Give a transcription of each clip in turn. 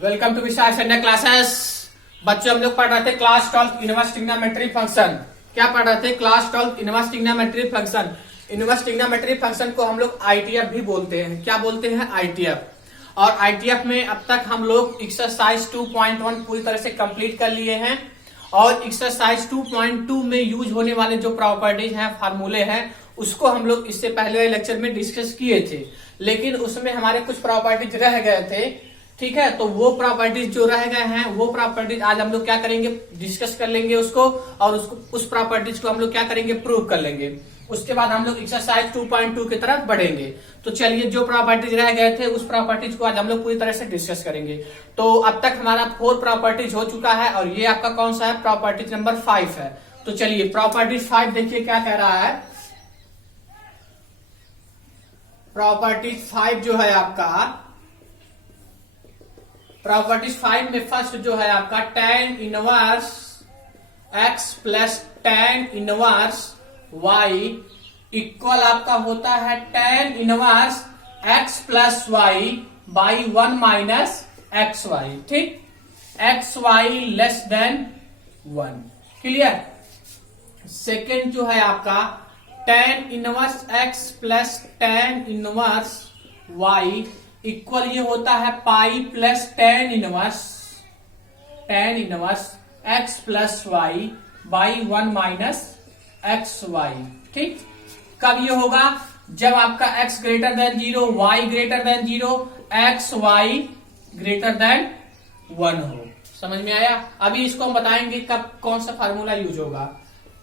Welcome to Vishal Sunday classes. बच्चों हम लोग पढ़ रहे थे क्लास 12 इनवर्स ट्रिग्नोमेट्री फंक्शन। क्या पढ़ रहे थे? Class 12 inverse trigonometry function. Inverse trigonometry function को हम लोग आईटीएफ भी बोलते हैं। क्या बोलते हैं? आईटीएफ। और आईटीएफ में अब तक हम लोग एक्सरसाइज 2.1 पूरी तरह से कंप्लीट कर लिए हैं और एक्सरसाइज 2.2 में यूज होने वाले जो प्रॉपर्टीज हैं, फार्मूले हैं, उसको हम लोग इससे पहले लेक्चर में डिस्कस किए थे, लेकिन उसमें हमारे कुछ प्रॉपर्टीज रह गए थे। ठीक है, तो वो प्रॉपर्टीज जो रह गए हैं वो प्रॉपर्टीज आज हम लोग क्या करेंगे, डिस्कस कर लेंगे उसको, और उस प्रॉपर्टीज को हम लोग क्या करेंगे, प्रूव कर लेंगे। उसके बाद हम लोग एक्सरसाइज 2.2 की तरफ बढ़ेंगे। तो चलिए, जो प्रॉपर्टीज रह गए थे उस प्रॉपर्टीज को आज हम लोग पूरी तरह से डिस्कस करेंगे। तो अब तक हमारा 4 प्रॉपर्टीज हो चुका है और ये आपका कौन सा है? प्रॉपर्टीज नंबर 5 है। तो चलिए, प्रॉपर्टीज 5 देखिए क्या कह रहा है। प्रॉपर्टीज 5 जो है आपका, प्रॉपर्टीज 5 में फर्स्ट जो है आपका tan inverse x plus tan inverse y equal आपका होता है tan inverse x plus y by 1 minus x y. ठीक, x y less than 1। Clear? Second जो है आपका tan inverse x plus tan inverse y equal ये होता है pi plus tan inverse x plus y by 1 minus x y. ठीक, कब ये होगा? जब आपका x greater than 0, y greater than 0, x y greater than 1 हो। समझ में आया? अभी इसको हम बताएंगे कब कौन सा फार्मूला यूज होगा।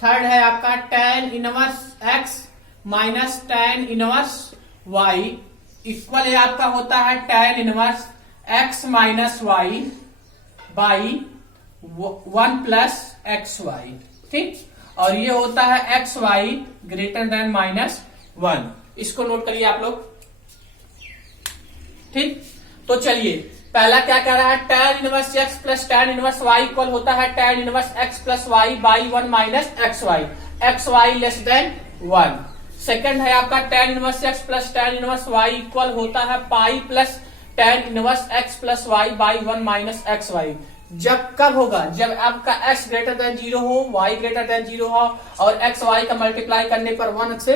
थर्ड है आपका tan inverse x minus tan inverse y equal ये आपका होता है tan inverse x minus y by 1 plus x y. ठीक, और ये होता है x y greater than minus 1। इसको नोट करिए आप लोग। ठीक, तो चलिए, पहला क्या कह रहा है? tan inverse x plus tan inverse y equal होता है tan inverse x plus y by 1 minus x y less than 1। Second है आपका tan inverse x plus tan inverse y equal होता है pi plus tan inverse x plus y by 1 minus x y. जब कब होगा? जब आपका x greater than 0 हो, y ग्रेटर देन 0 हो और x y का मल्टीप्लाई करने पर 1 से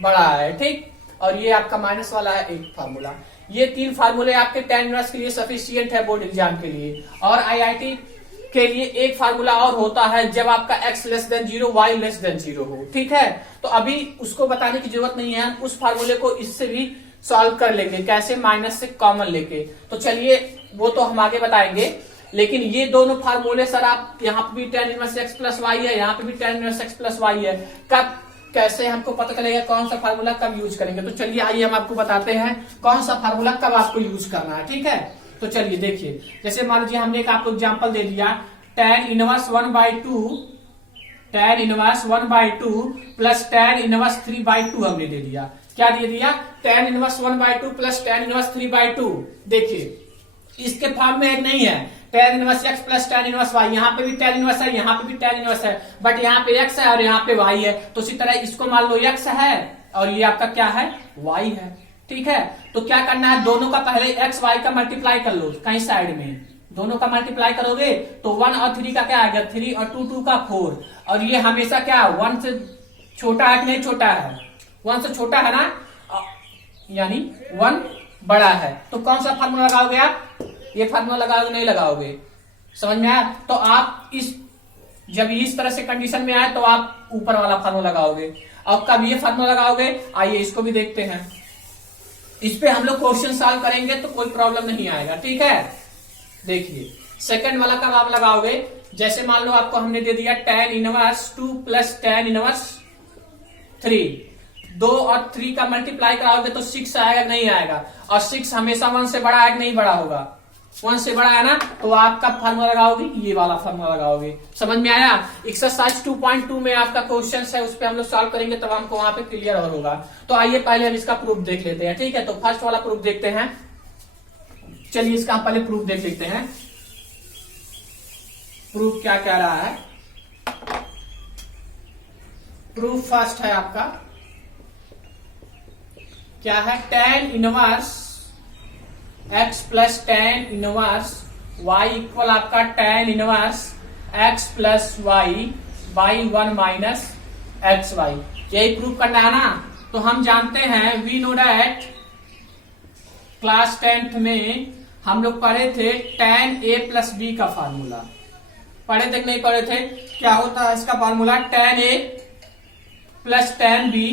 बड़ा है। ठीक, और ये आपका माइनस वाला है एक फार्मूला। ये 3 फार्मूले आपके tan इनवर्स के लिए सफिशियंट है बोर्ड एग्जाम के लिए। और आईआईटी के लिए एक फार्मूला और होता है जब आपका x less than 0, y less than 0 हो। ठीक है, तो अभी उसको बताने की जरूरत नहीं है, हम उस फार्मूले को इससे भी सॉल्व कर लेंगे। कैसे? माइनस से कॉमन लेके। तो चलिए, वो तो हम आगे बताएंगे, लेकिन ये दोनों फार्मूले सर आप यहाँ पे भी tan inverse x plus y है, यहाँ पे भी tan inverse x plus y है। कब कैसे हमको पता चलेगा कौन सा फार्मूला कब यूज करेंगे? तो चलिए, आइए हम आपको बताते हैं कौन सा फार्मूला कब आपको यूज करना है। ठीक है, तो चलिए देखिए, जैसे मान लीजिए हमने एक आपको एग्जाम्पल दे दिया, tan inverse 1/2 plus tan inverse 3/2 हमने दे दिया। क्या दे दिया? tan inverse 1/2 plus tan inverse 3/2। देखिए, इसके फॉर्म में नहीं है tan inverse x plus tan inverse y। यहाँ पे भी tan इनवर्स है, यहाँ पे भी tan इनवर्स है, बट यहाँ पे x है और यहाँ पे y है। तो इसी तरह इसको मान लो x है और ये आपका क्या है? y है। ठीक है, तो क्या करना है? दोनों का पहले x y का मल्टीप्लाई कर लो कहीं साइड में। दोनों का मल्टीप्लाई करोगे तो 1 और 3 का क्या आएगा? 3 और 2 का 4। और ये हमेशा क्या 1 से छोटा है कि नहीं? छोटा है। 1 से छोटा है ना, यानी 1 बड़ा है। तो कौन सा फार्मूला लगाओगे आप? ये फार्मूला लगाओगे? नहीं लगाओगे। समझ में आया? तो आप जब इस तरह से कंडीशन में आए तो आप ऊपर वाला फार्मूला लगाओगे। अब कब ये फार्मूला लगाओगे? आइए इसको भी देखते हैं। इस पे हम लोग क्वेश्चन सॉल्व करेंगे तो कोई प्रॉब्लम नहीं आएगा। ठीक है, देखिए, सेकंड वाला कब आप लगाओगे? जैसे मान लो आपको हमने दे दिया tan inverse 2 plus tan inverse 3। 2 और 3 का मल्टीप्लाई कराओगे तो 6 आएगा कि नहीं आएगा? और 6 हमेशा 1 से बड़ा है कि नहीं बड़ा होगा? 1 से बड़ा है ना, तो आपका फार्मूला लगाओगे, ये वाला फार्मूला लगाओगे। समझ में आया? एक्सरसाइज 2.2 में आपका क्वेश्चन है, उस पर हम लोग सॉल्व करेंगे तब हमको वहां पे क्लियर होगा। तो आइए पहले हम इसका प्रूफ देख लेते हैं। ठीक है, तो फर्स्ट वाला प्रूफ देखते हैं। चलिए, इसका हम पहले प्रूफ देख लेते हैं। प्रूफ क्या कह रहा है? प्रूफ फर्स्ट है आपका, क्या है? tan inverse x plus tan inverse y equal आपका tan inverse x plus y by 1 minus x y. यही प्रूव करना है ना। तो हम जानते हैं we know that class 10th में हम लोग पढ़े थे tan a प्लस बी का फार्मूला। पढ़े थे नहीं पढ़े थे? क्या होता है इसका formula? tan a plus tan b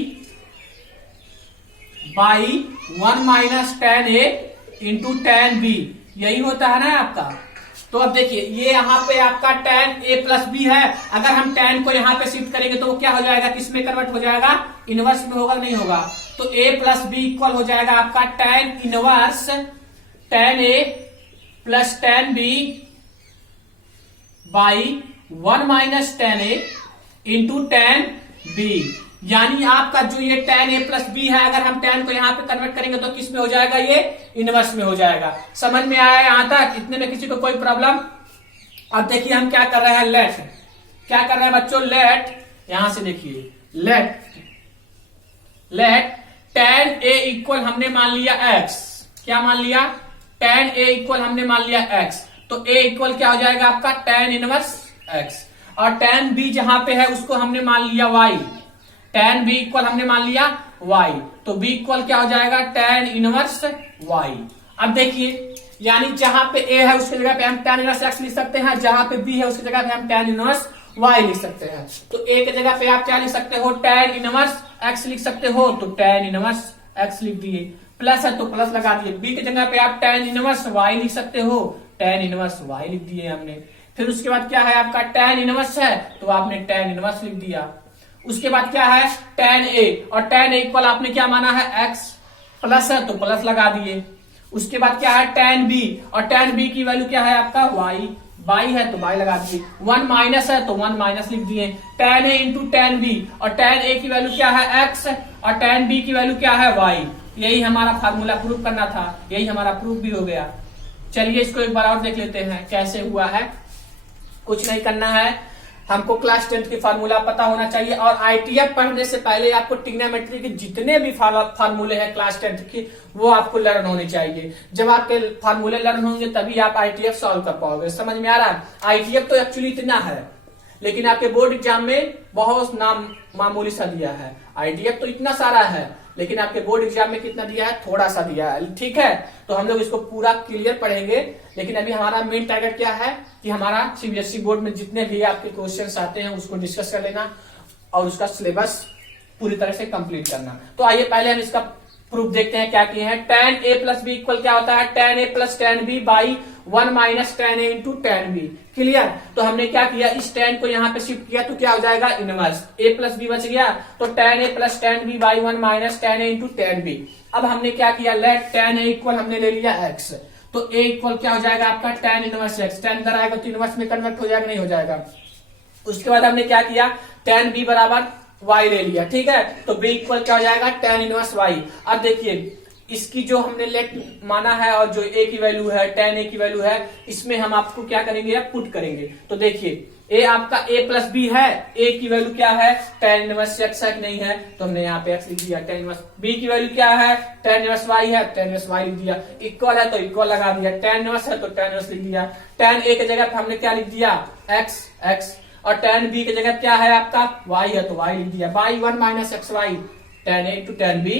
by 1 minus tan a into tan b। यही होता है ना आपका। तो अब देखिए ये यहाँ पे आपका tan a प्लस बी है। अगर हम tan को यहाँ पे शिफ्ट करेंगे तो वो क्या हो जाएगा? किस में कन्वर्ट हो जाएगा? इनवर्स में होगा, नहीं होगा? तो a प्लस बी इक्वल हो जाएगा आपका tan inverse tan a plus tan b by 1 minus tan a into tan b। यानी आपका जो ये tan a प्लस बी है, अगर हम tan को यहाँ पे कन्वर्ट करेंगे तो किस में हो जाएगा? ये इनवर्स में हो जाएगा। समझ में आया यहां तक? इतने में किसी को कोई प्रॉब्लम? अब देखिए हम क्या कर रहे हैं, लेट। क्या कर रहे हैं बच्चों? लेट। यहां से देखिए लेट tan a इक्वल हमने मान लिया x। क्या मान लिया? tan a इक्वल हमने मान लिया x। तो a इक्वल क्या हो जाएगा आपका? tan inverse x। और tan b जहां पे है उसको हमने मान लिया y। tan b इक्वल हमने मान लिया y। तो b इक्वल क्या हो जाएगा? tan inverse y। अब देखिए यानी जहां पे a है उसकी जगह पे हम tan इनवर्स x लिख सकते हैं, जहां पे b है उसकी जगह पे हम tan इनवर्स y लिख सकते हैं। तो a की जगह पे आप क्या लिख सकते हो? tan इनवर्स x लिख सकते हो, तो tan इनवर्स x लिख दिए। प्लस है तो प्लस लगा दिए। b की जगह पे आप tan इनवर्स y लिख सकते हो, tan इनवर्स y लिख दिए हमने। फिर उसके बाद क्या है आपका? tan इनवर्स है तो आपने tan इनवर्स लिख दिया। उसके बाद क्या है? tan a, और tan a इक्वल आपने क्या माना है? x। प्लस है तो प्लस लगा दिए। उसके बाद क्या है? tan b, और tan b की वैल्यू क्या है आपका? y। बाई है तो बाई लगा दिए। 1 माइनस है तो 1 माइनस लिख दिए। tan a into tan b, और tan a की वैल्यू क्या है? x, और tan b की वैल्यू क्या है? y। यही हमारा फार्मूला प्रूफ करना था, यही हमारा प्रूफ भी हो गया। चलिए इसको एक बार और देख लेते हैं कैसे हुआ है। कुछ नहीं करना है, हमको क्लास 10th की फार्मूला पता होना चाहिए। और आईटीएफ पढ़ने से पहले आपको ट्रिग्नोमेट्री के जितने भी फार्मूले हैं क्लास 10th के, वो आपको लर्न होने चाहिए। जब आपके फार्मूले लर्न होंगे तभी आप आईटीएफ सॉल्व कर पाओगे। समझ में आ रहा है? आईटीएफ तो एक्चुअली इतना है, लेकिन आपके बोर्ड एग्जाम में बहुत मामूली सा दिया है। आईटीएफ तो इतना सारा है, लेकिन आपके बोर्ड एग्जाम में कितना दिया है? थोड़ा सा दिया है। ठीक है, तो हम लोग इसको पूरा क्लियर पढ़ेंगे। लेकिन अभी हमारा मेन टारगेट क्या है कि हमारा सीबीएसई बोर्ड में जितने भी आपके क्वेश्चंस आते हैं उसको डिस्कस कर लेना और उसका सिलेबस पूरी तरह से कंप्लीट करना। तो आइए पहले हम इसका प्रूफ देखते हैं क्या किए हैं। tan a plus b equal क्या होता है? tan a plus tan b by 1 minus tan a into tan b। Clear? तो हमने क्या किया? इस tan को यहाँ पे शिफ्ट किया तो क्या हो जाएगा? इनवर्स। a प्लस बी बच गया, तो tan a plus tan b by 1 minus tan a into tan b। अब हमने क्या किया? लेट tan a इक्वल हमने ले लिया x। तो a इक्वल क्या हो जाएगा आपका? tan inverse x। tan इधर आएगा तो इनवर्स में कन्वर्ट हो जाएगा, नहीं हो जाएगा। उसके बाद हमने क्या किया? tan b बराबर y ले लिया। ठीक है, तो b इक्वल क्या हो जाएगा? tan inverse y। अब देखिए इसकी जो हमने लेट माना है और जो a की वैल्यू है, tan a की वैल्यू है, इसमें हम आपको क्या करेंगे? पुट करेंगे। तो देखिए a आपका a प्लस बी है, a की वैल्यू क्या है? tan इनवर्स x है कि नहीं है? तो हमने यहाँ पे x लिख दिया। tan इनवर्स b की वैल्यू क्या है? tan इनवर्स y है, tan इनवर्स y लिख दिया। इक्वल है तो इक्वल लगा दिया। tan इनवर्स है तो tan इनवर्स लिख दिया। tan a की जगह पे हमने क्या लिख दिया? x, और tan b की जगह क्या है आपका? y है तो y लिख दिया। By 1 minus x y, tan a to tan b,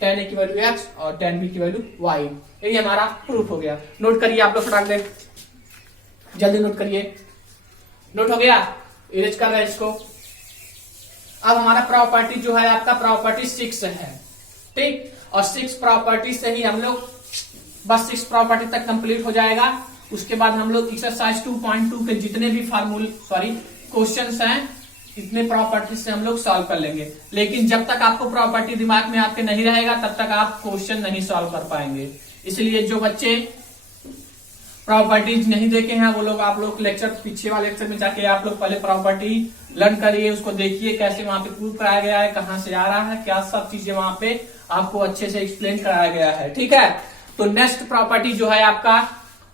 tan a की वैल्यू x और tan b की वैल्यू y। यही हमारा प्रूफ हो गया। नोट करिए आप लोग फटाक दे, जल्दी नोट करिए। नोट हो गया? इरेज कर रहे हैं इसको। अब हमारा प्रॉपर्टी जो है आपका प्रॉपर्टी 6 है। ठीक, और 6 प्रॉपर्टी से ही हम लोग बस 6 प्रॉपर्टी तक कंप्लीट हो जाएगा। उसके बाद हम लोग एक्सरसाइज 2.2 के जितने भी क्वेश्चंस हैं इतने प्रॉपर्टी से हम लोग सॉल्व कर लेंगे। लेकिन जब तक आपको प्रॉपर्टी दिमाग में आपके नहीं रहेगा तब तक आप क्वेश्चन नहीं सॉल्व कर पाएंगे। इसलिए जो बच्चे प्रॉपर्टीज नहीं देखे हैं वो लोग, आप लोग लेक्चर पीछे वाले लेक्चर में जाके आप लोग पहले प्रॉपर्टी लर्न करिए, उसको देखिए कैसे वहां पे प्रूव कराया गया है, कहाँ से आ रहा है, क्या सब चीजें वहां पे आपको अच्छे से एक्सप्लेन कराया गया है। ठीक है, तो नेक्स्ट प्रॉपर्टी जो है आपका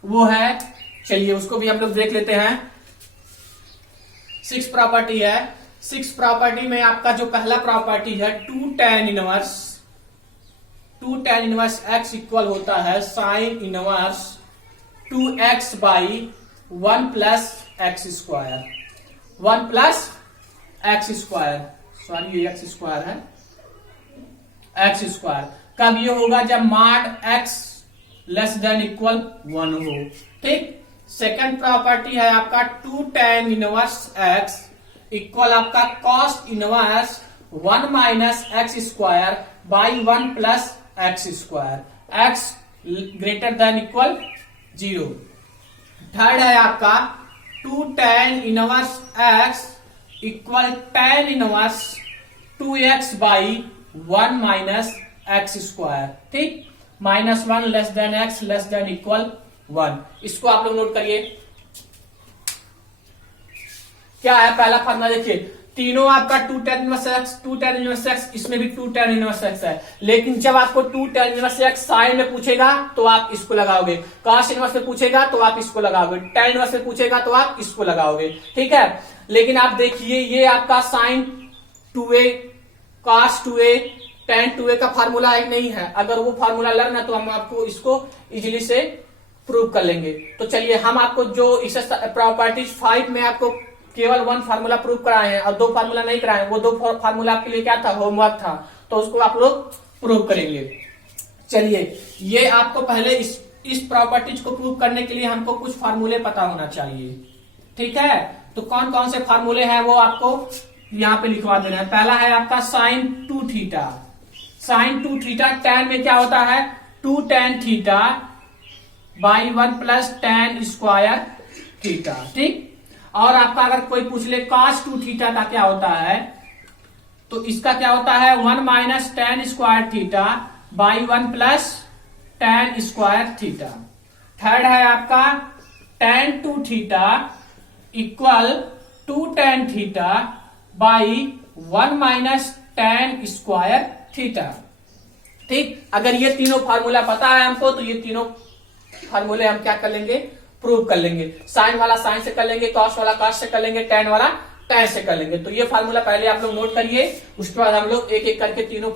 वो है, चलिए उसको भी हम लोग देख लेते हैं। 6 प्रॉपर्टी है। 6 प्रॉपर्टी में आपका जो पहला प्रॉपर्टी है 2 tan इनवर्स x इक्वल होता है sin inverse 2x by 1 plus x square, 1 plus x square, sorry ये एक्स स्क्वायर है, एक्स स्क्वायर। कब ये होगा? जब mod x less than equal 1 हो। ठीक। सेकंड प्रॉपर्टी है आपका 2 tan इनवर्स x इक्वल आपका cos inverse 1 minus x square by 1 plus x square, x greater than equal 0। Third है आपका 2 tan inverse x equal tan inverse 2x by 1 minus x square. ठीक। -1 less than x less than equal 1। इसको आप लोग note करिए। क्या है पहला फॉर्मूला? देखिए तीनों आपका 2 tan inverse x, 2 tan inverse x, इसमें भी 2 tan इनवर्स एक्स है। लेकिन जब आपको 2 tan इनवर्स एक्स साइन में पूछेगा तो आप इसको लगाओगे, कॉस इनवर्स में पूछेगा तो आप इसको लगाओगे, tan इनवर्स में पूछेगा तो आप इसको लगाओगे। ठीक है। लेकिन आप देखिए ये आपका sign 2a cos 2a tan 2a का फार्मूला है नहीं है। अगर वो फार्मूला लर्न है तो हम आपको इसको इजीली से प्रूव कर लेंगे। तो चलिए हम आपको जो इस प्रॉपर्टीज 5 में आपको केवल 1 फार्मूला प्रूव कराए हैं और 2 फार्मूला नहीं कराए हैं, वो 2 फार्मूला आपके लिए क्या था? होमवर्क था। तो उसको आप लोग प्रूव करेंगे। चलिए ये आपको पहले इस प्रॉपर्टीज को प्रूव करने के लिए हमको कुछ फार्मूले पता होना चाहिए। ठीक है। तो कौन कौन से फार्मूले हैं वो आपको यहां पे लिखवा देना है। पहला है आपका sine 2 theta, sine 2 theta tan में क्या होता है? 2 tan theta by 1 plus tan square theta. ठीक। और आपका अगर कोई पूछ ले cos 2 थीटा का क्या होता है, तो इसका क्या होता है? 1 minus tan square theta by 1 plus tan square theta. Third है आपका tan 2 theta equal 2 tan theta by 1 minus tan square theta. ठीक। अगर ये तीनों फार्मूला पता है हमको तो ये तीनों फार्मूले हम क्या कर लेंगे? प्रूव कर लेंगे। साइन वाला साइन से कर लेंगे, कॉस वाला कॉस से कर लेंगे, tan वाला tan से कर लेंगे। तो ये फार्मूला पहले आप लोग नोट करिए। उसके बाद हम लोग एक एक करके तीनों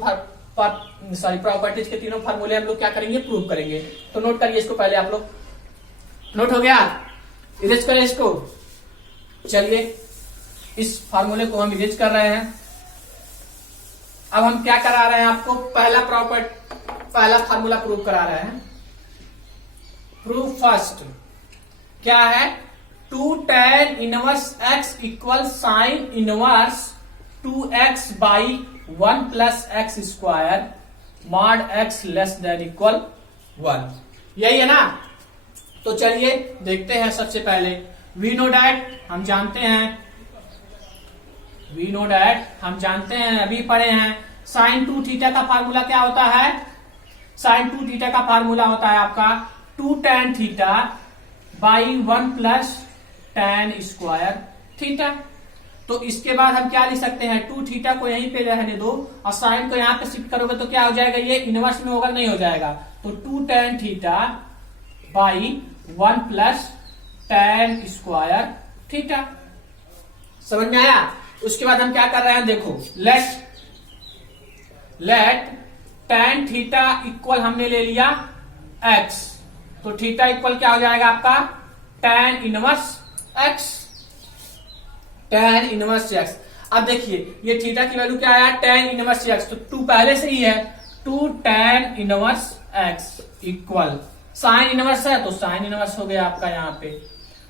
प्रॉपर्टीज के तीनों फार्मूले हम लोग क्या करेंगे? प्रूव करेंगे। तो नोट करिए इसको पहले आप लोग। नोट हो गया? इरेज करें इसको। चलिए इस फार्मूले को हम इरेज कर रहे हैं। अब हम क्या करा रहे हैं? आपको पहला फार्मूला प्रूव करा रहे हैं। प्रूव फर्स्ट क्या है? 2 tan inverse x equal sine inverse 2x by 1 plus x square mod x less than equal 1। यही है ना? तो चलिए देखते हैं। सबसे पहले वी नो डैट हम जानते हैं, अभी पढ़े हैं। साइन 2 थीटा का फार्मूला क्या होता है? साइन 2 थीटा का फार्मूला होता है आपका 2 tan theta by 1 plus tan square theta. तो इसके बाद हम क्या लिख सकते हैं? 2 थीटा को यहीं पे रहने दो और साइन को यहां पे शिफ्ट करोगे तो क्या हो जाएगा? ये इनवर्स में होगा, नहीं हो जाएगा। तो 2 tan theta by 1 plus tan square theta. समझ में आया? उसके बाद हम क्या कर रहे हैं? देखो लेट tan थीटा इक्वल हमने ले लिया x, तो थीटा इक्वल क्या हो जाएगा आपका? tan inverse x, tan inverse x। अब देखिए ये थीटा की वैल्यू क्या आया? tan inverse x। तो 2 पहले से ही है, 2 tan inverse x equal sine inverse है तो साइन इनवर्स हो गया आपका यहाँ पे।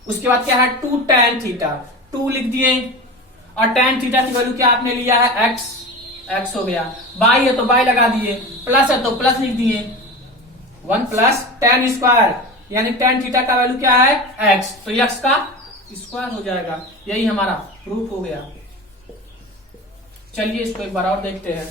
उसके बाद क्या है? 2 tan थीटा, 2 लिख दिए और tan थीटा की वैल्यू क्या आपने लिया है? x हो गया। बाई है तो बाई लगा दिए, प्लस है तो प्लस लिख दिए, 1 प्लस tan स्क्वायर यानी tan थीटा का वैल्यू क्या है? x, तो x का स्क्वायर हो जाएगा। यही हमारा प्रूफ हो गया। चलिए इसको एक बार और देखते हैं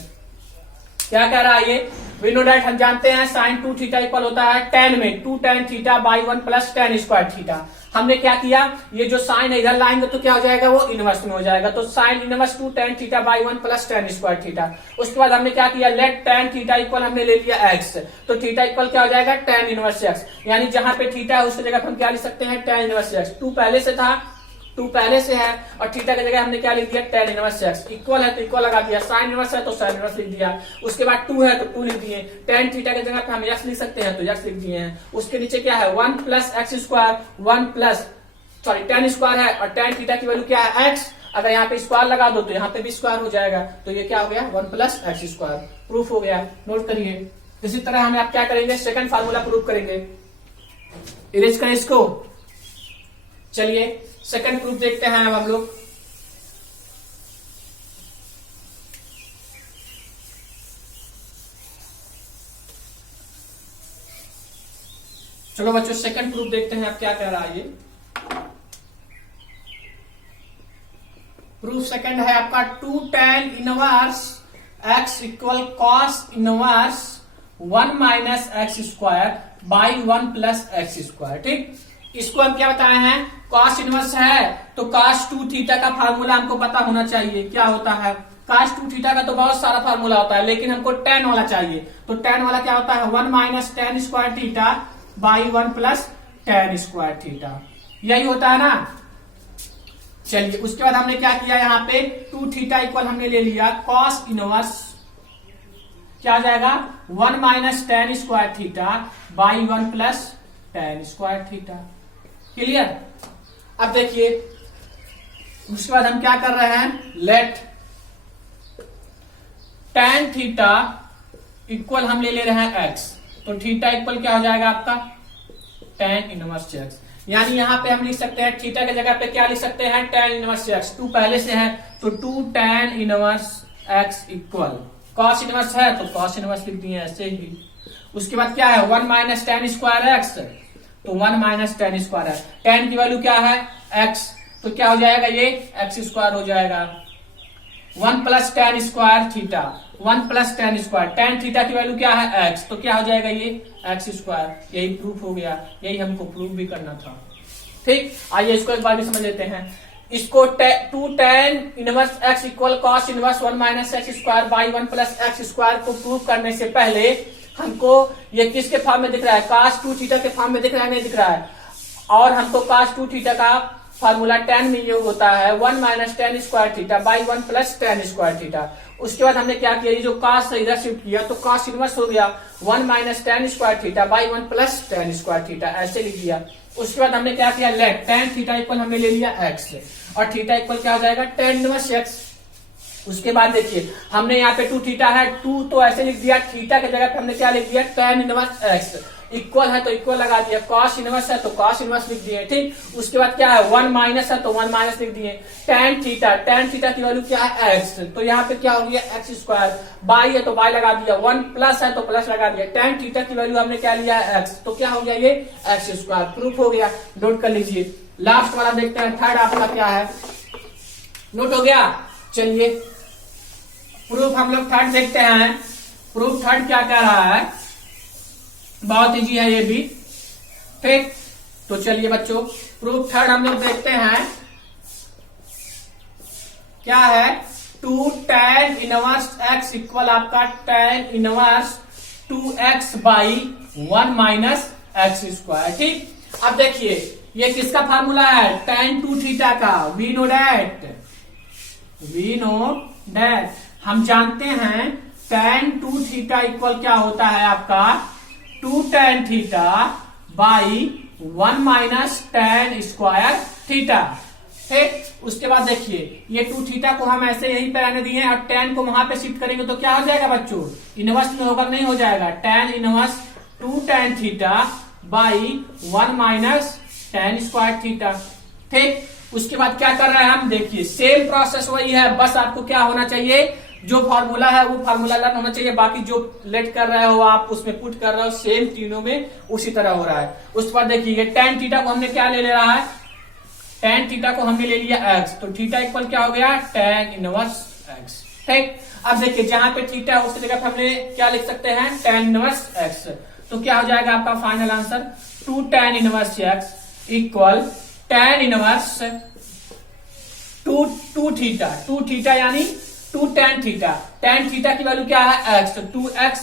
क्या कह रहा है ये। वी नो डैट हम जानते हैं साइन 2 थीटा इक्वल होता है tan में 2 tan theta by 1 plus tan square theta. हमने क्या किया? ये जो साइन है इधर लाएंगे तो क्या हो जाएगा? वो इनवर्स में हो जाएगा। तो sine inverse 2 tan theta by 1 plus tan square theta. उसके बाद हमने क्या किया? लेट tan थीटा इक्वल हमने ले लिया x, तो थीटा इक्वल क्या हो जाएगा? tan inverse x। यानी जहां पे थीटा है उसकी जगह हम क्या लिख सकते हैं? tan inverse x। 2 पहले से था 2 पहले से है और थीटा की जगह हमने क्या लिख दिया tan इनवर्स x, इक्वल है तो इक्वल लगा दिया, साइन इनवर्स है तो साइन इनवर्स लिख दिया, उसके बाद 2 है तो 2 लिख दिए, tan थीटा की जगह पे हम x लिख सकते हैं तो x लिख दिए हैं। उसके नीचे क्या है 1 plus x square, 1 plus sorry tan square है और tan थीटा की वैल्यू क्या है x, अगर यहाँ पे स्क्वायर लगा दो तो यहाँ पे भी स्क्वायर हो जाएगा, तो ये क्या हो गया 1 प्लस एक्स स्क्वायर, प्रूफ हो गया। नोट करिए। इसी तरह हम आप क्या करेंगे सेकंड फार्मूला प्रूफ करेंगे, इरेज करें इसको। चलिए सेकंड प्रूफ देखते हैं अब हम लोग। चलो बच्चों सेकंड प्रूफ देखते हैं अब क्या कह रहा है ये। प्रूफ सेकंड है आपका 2 tan inverse x equal cos inverse 1 minus x square by 1 plus x square. ठीक, इसको हम क्या बताए हैं, कॉस इनवर्स है तो cos 2 थीटा का फार्मूला हमको पता होना चाहिए क्या होता है। cos 2 थीटा का तो बहुत सारा फार्मूला होता है लेकिन हमको tan वाला चाहिए, तो tan वाला क्या होता है 1 minus tan square theta by 1 plus tan square theta, यही होता है ना। चलिए उसके बाद हमने क्या किया, यहाँ पे 2 थीटा इक्वल हमने ले लिया कॉस इनवर्स, क्या आ जाएगा 1 minus tan square theta by 1 plus tan square theta. Clear. अब देखिए उसके बाद हम क्या कर रहे हैं, लेट tan थीटा इक्वल हम ले रहे हैं x, तो थीटा इक्वल क्या हो जाएगा आपका tan इनवर्स x, यानी यहां पे हम लिख सकते हैं थीटा की जगह पे क्या लिख सकते हैं tan इनवर्स x, 2 पहले से है तो 2 tan inverse x equal cos inverse है तो cos इनवर्स लिख दिए ऐसे ही। उसके बाद क्या है 1 माइनस tan स्क्वायर x, तो 1 माइनस tan स्क्वायर है, tan की वैल्यू क्या है x, तो क्या हो जाएगा ये x स्क्वायर हो जाएगा, 1 plus tan square theta, 1 plus tan square, tan theta की वैल्यू क्या है x, तो क्या हो जाएगा ये x स्क्वायर। यही प्रूफ हो गया, यही हमको प्रूफ भी करना था। ठीक, आइए इसको एक बार भी समझ लेते हैं। इसको 2 tan inverse x equal cos inverse 1 minus x square by 1 plus x square को प्रूफ करने से पहले हमको ये किसके फॉर्म में दिख रहा है, cos 2 थीटा के फॉर्म में दिख रहा है, नहीं दिख रहा है, और हमको cos 2 थीटा का फार्मूला tan में ये होता है 1 minus tan square theta by 1 plus tan square theta. उसके बाद हमने क्या किया, ये जो cos से इधर शिफ्ट किया तो cos इनवर्स हो गया 1 minus tan square theta by 1 plus tan square theta, ऐसे लिख दिया। उसके बाद हमने क्या किया, लेट tan थीटा इक्वल हमने ले लिया x और थीटा इक्वल क्या हो जाएगा tan इनवर्स x। उसके बाद देखिए हमने यहाँ पे 2 थीटा है, 2 तो ऐसे लिख दिया, थीटा की जगह पे हमने क्या लिख दिया tan इनवर्स x, इक्वल है तो इक्वल लगा दिया, cos इनवर्स है तो cos इनवर्स लिख दिए। ठीक, उसके बाद क्या है 1 माइनस है तो 1 माइनस लिख दिए, tan थीटा की वैल्यू क्या है x, तो यहाँ पे क्या हो गया x स्क्वायर, बाई है तो बाई लगा दिया, 1 प्लस है तो प्लस लगा दिया, tan थीटा की वैल्यू हमने क्या लिया है x, तो क्या हो गया ये x स्क्वायर, प्रूफ हो गया। नोट कर लीजिए। लास्ट वाला देखते हैं, थर्ड आपका क्या है, नोट हो गया। चलिए प्रूफ हम लोग थर्ड देखते हैं। प्रूफ थर्ड क्या कह रहा है, बहुत इजी है ये भी। ठीक, तो चलिए बच्चों प्रूफ थर्ड हम लोग देखते हैं क्या है, 2 tan इनवर्स x इक्वल आपका tan inverse 2x by 1 minus x square. ठीक, अब देखिए ये किसका फार्मूला है, tan 2 थीटा का, वी नो डैट हम जानते हैं tan 2 थीटा इक्वल क्या होता है आपका 2 tan theta by 1 minus tan square theta. ठीक, उसके बाद देखिए ये 2 थीटा को हम ऐसे यहीं पे रहने दिए और tan को वहां पे शिफ्ट करेंगे तो क्या हो जाएगा बच्चों, इनवर्स में होगा, नहीं हो जाएगा, tan inverse 2 tan theta by 1 minus tan square theta. ठीक, उसके बाद क्या कर रहे हैं हम, देखिए सेम प्रोसेस वही है, बस आपको क्या होना चाहिए, जो फार्मूला है वो फार्मूला लर्न होना चाहिए, बाकी जो लेट कर रहे हो आप उसमें पुट कर रहे हो, सेम तीनों में उसी तरह हो रहा है। उसके बाद देखिए tan थीटा को हमने क्या ले रहा है, tan थीटा को हमने ले लिया x, तो थीटा इक्वल क्या हो गया tan इनवर्स x। ठीक, अब देखिए जहां पे थीटा है उसकी जगह पे हमने क्या लिख सकते हैं tan इनवर्स x, तो क्या हो जाएगा आपका final answer 2 tan inverse x equal tan inverse 2 theta यानी 2 tan थीटा, tan थीटा की वैल्यू क्या है x, तो 2x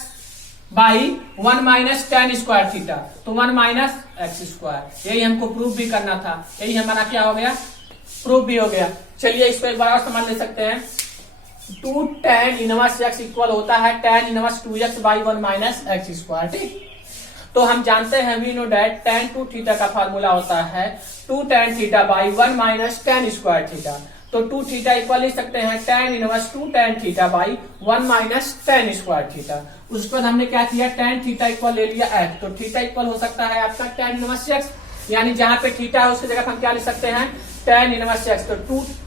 by 1 minus tan square theta, तो 1 माइनस एक्स स्क्वायर। यही हमको प्रूफ भी करना था, यही हमारा क्या हो गया प्रूफ भी हो गया। चलिए इसको एक बार और समझ ले सकते हैं। 2 tan इनवर्स x इक्वल होता है tan inverse 2x by 1 minus x square. ठीक, तो हम जानते हैं we know that tan 2 theta का फार्मूला होता है 2 tan theta by 1 minus tan square theta. तो 2 थीटा इक्वल लिख सकते हैं tan inverse 2 tan theta by 1 minus tan square theta. उसके बाद हमने क्या किया, tan थीटा इक्वल ले लिया x, तो थीटा इक्वल हो सकता है आपका tan इनवर्स x, यानी जहां पे थीटा है उसकी जगह हम क्या लिख सकते हैं tan इनवर्स x। तो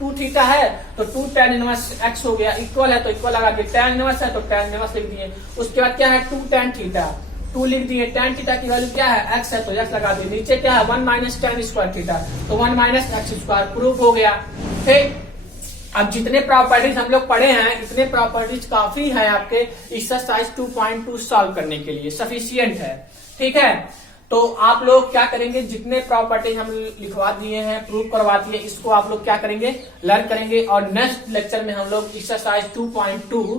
2 थीटा है तो 2 tan इनवर्स x हो गया, इक्वल है तो इक्वल लगा दिए, tan इनवर्स है तो tan इनवर्स लिख दिए। उसके बाद क्या है 2 tan थीटा, 2 लिख दिए, tan थीटा की वैल्यू क्या है x है तो x लगा दिए, नीचे क्या है 1 माइनस tan स्क्वायर थीटा, तो 1 माइनस एक्स स्क्वायर। प्रूफ हो गया। ठीक, अब जितने प्रॉपर्टीज हम लोग पढ़े हैं इतने प्रॉपर्टीज काफी हैं आपके एक्सरसाइज 2.2 सॉल्व करने के लिए, सफिशियंट है। ठीक है, तो आप लोग क्या करेंगे, जितने प्रॉपर्टीज हम लिखवा दिए हैं, प्रूव करवा दिए, इसको आप लोग क्या करेंगे, लर्न करेंगे, और नेक्स्ट लेक्चर में हम लोग एक्सरसाइज 2.2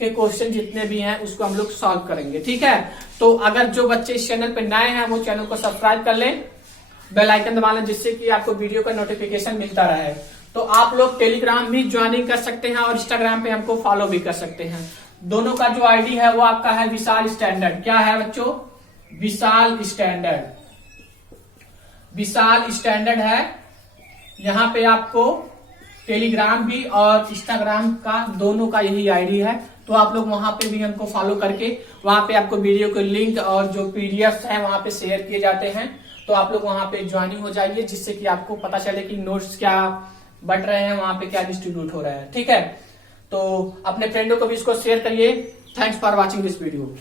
के क्वेश्चन जितने भी हैं उसको हम लोग सॉल्व करेंगे। ठीक है, तो अगर जो बच्चे इस चैनल पे नए हैं वो चैनल को सब्सक्राइब कर लें, बेल आइकन दबा लें, जिससे कि आपको वीडियो का नोटिफिकेशन मिलता रहे। तो आप लोग टेलीग्राम भी ज्वाइनिंग कर सकते हैं और इंस्टाग्राम पे हमको फॉलो भी कर सकते हैं। दोनों का जो आईडी है वो आपका है विशाल स्टैंडर्ड। क्या है बच्चों, विशाल स्टैंडर्ड, विशाल स्टैंडर्ड है। यहाँ पे आपको टेलीग्राम भी और इंस्टाग्राम का दोनों का यही आईडी है, तो आप लोग वहां पे भी हमको फॉलो करके वहां पे आपको वीडियो के लिंक और जो पीडीएफ है वहां पे शेयर किए जाते हैं, तो आप लोग वहां पे ज्वाइनिंग हो जाइए, जिससे कि आपको पता चले कि नोट्स क्या बट रहे हैं, वहां पे क्या डिस्ट्रीब्यूट हो रहा है। ठीक है, तो अपने फ्रेंडों को भी इसको शेयर करिए। Thanks for watching this video.